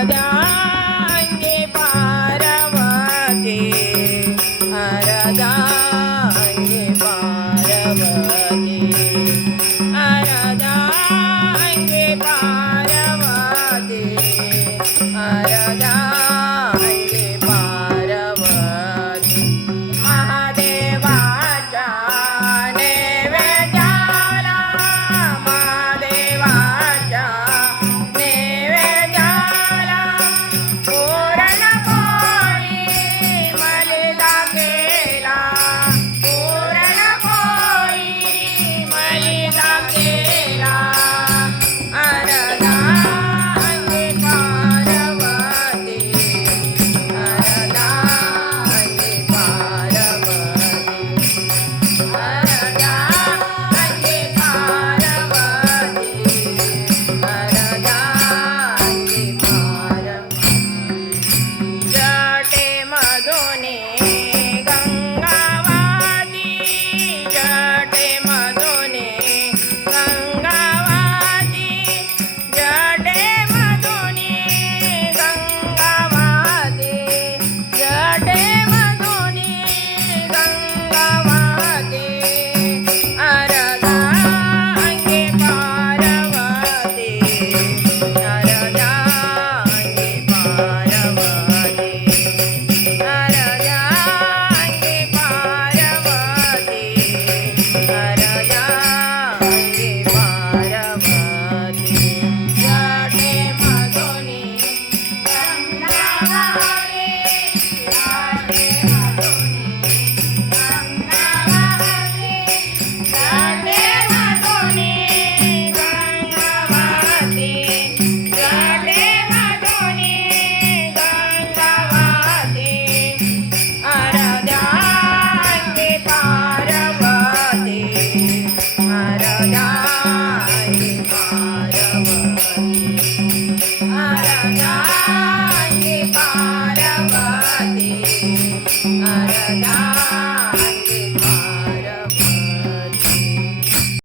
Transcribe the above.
अर्धांगी पार्वती अर्धांगी पार्वती अर्धांगी पार्वती अर्धांगी पार्वती महादेवाच्या नैवेद्याला महादेवाच्या नैवेद्याला पुरणपोळी मलिदा केला पुरणपोळी मलिदा केला अर्धांगी पार्वती अर्धांगी पार्वती अर्धांगी पार्वती अर्धांगी पार्वती जटे मधुने गंगावाती जटे मधुने गंगावाती जटे मधुने गंगावाती जटे मधुने गंगावाती अर्धांगी पार्वती अर्धांगी पार्वती अर्धांगी पार्वती अर्धांगी पार्वती जटे मधुने गंगावाती जटे मधुने गंगावाती जटे मधुने गंगावाती जटे मधुने गंगावाती अर्धांगी पार्वती अर्धांगी पार्वती